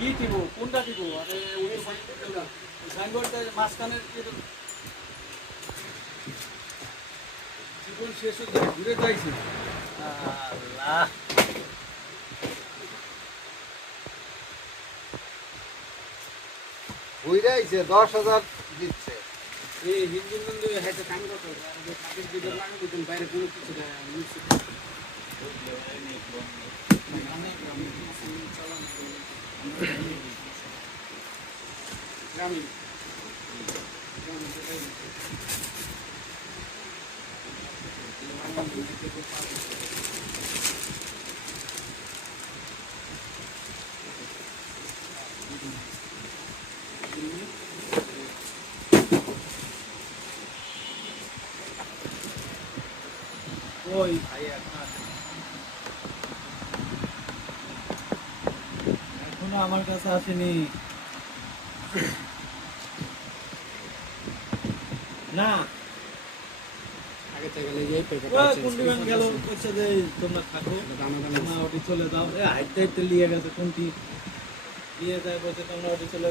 কি দিব কোনটা দিব আরে ওই সাইনবোর্ডের মাঝখানের জীবন শেষ হয়ে ঘুরে যাইছে আল্লাহ ঘুরে আইছে 10,000 দিচ্ছে এই হিন্দু হিন্দু হাতে কাম করতে হবে কাজের ভিতর লাগে দিতেন বাইরে কোনো কিছু না গ্রামীণ ওই ভাই এখনো আমার কাছে আসেনি না আগে থেকে এই পেপারটা কুন্ডিমান গেল পয়সা দেই তোমরা থাকো না ওটি চলে যাও হাইট হাইট লিয়ে গেছে কোনটি দিয়ে যায় বলছে তোমরা ওটি চলে